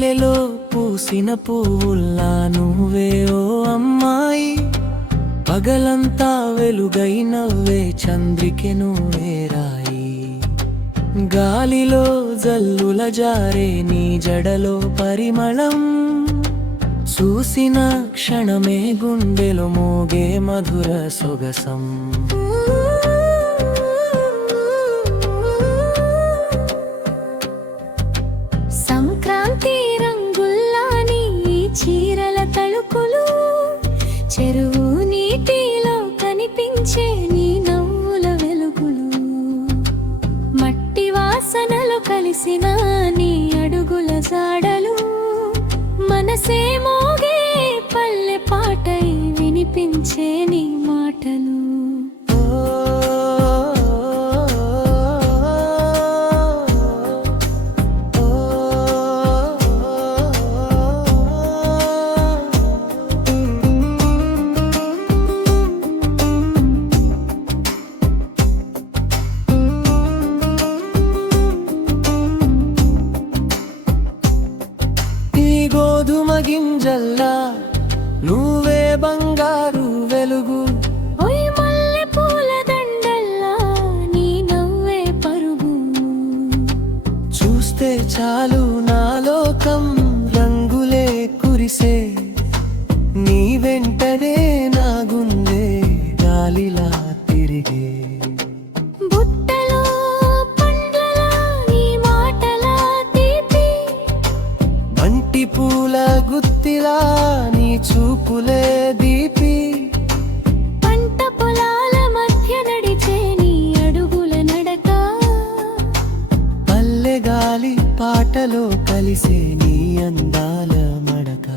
మల్లెలో పూసిన పువ్వుల్లా నువ్వే ఓ అమ్మాయి, పగలంతా వెలుగై నవ్వే చంద్రికే నువ్వే రాయి. గాలిలో జల్లుల జారే నీ జడలో పరిమళం, చూసిన క్షణమే గుండెలో మోగే మధుర సొగసం. సంక్రాంతి రంగుల్లా నీ చీరల తళుకులు, చెరువు నీటిలో కనిపించే నీ నవ్వుల వెలుగులు, మట్టి వాసనలో కలిసిన నీ అడుగుల జాడలు, మనసే మోగే పల్లె పాటై వినిపించే నీ మాటలు. గోధుమ గింజల్లా నువ్వే బంగారు వెలుగు, ఓయ్ మల్లె పూల దండల్లా నీ నవ్వే పరుగు, చూస్తే చాలు నా లోకం రంగులే కురిసే, నీ వెంటనే నా గుండె గాలిలా తిరిగే. పూల గుత్తిలా నీ చూపులే దీపి, పంట పొలాల మధ్య నడిచే నీ అడుగుల నడక, పల్లె గాలి పాటలో కలిసే నీ అందాల మడక.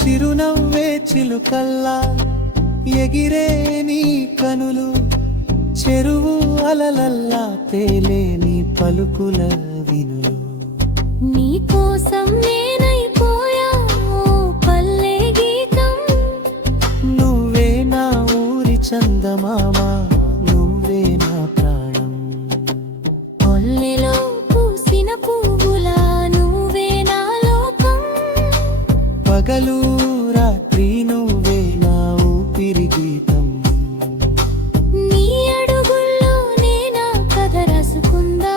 చిరునవ్వే చిలుకల్లా ఎగిరే నీ కనులు, చెరువు అలలల్లా తేలే నీ పలుకుల వినులు. నీ కోసం నేనైపోయా ఓ పల్లె గీతం, నువ్వే నా ఊరి చందమామ, నువ్వే నా ప్రాణం. పల్లెలో పూసిన పువ్వులా నువ్వే నా లోకం, పగలు రాత్రి నువ్వే నా ఊపిరి గీతం. నీ అడుగుల్లో నేనా కథ రాసుకుందా,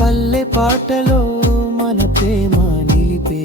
పల్లె పాటలో మన ప్రేమ నిలిపే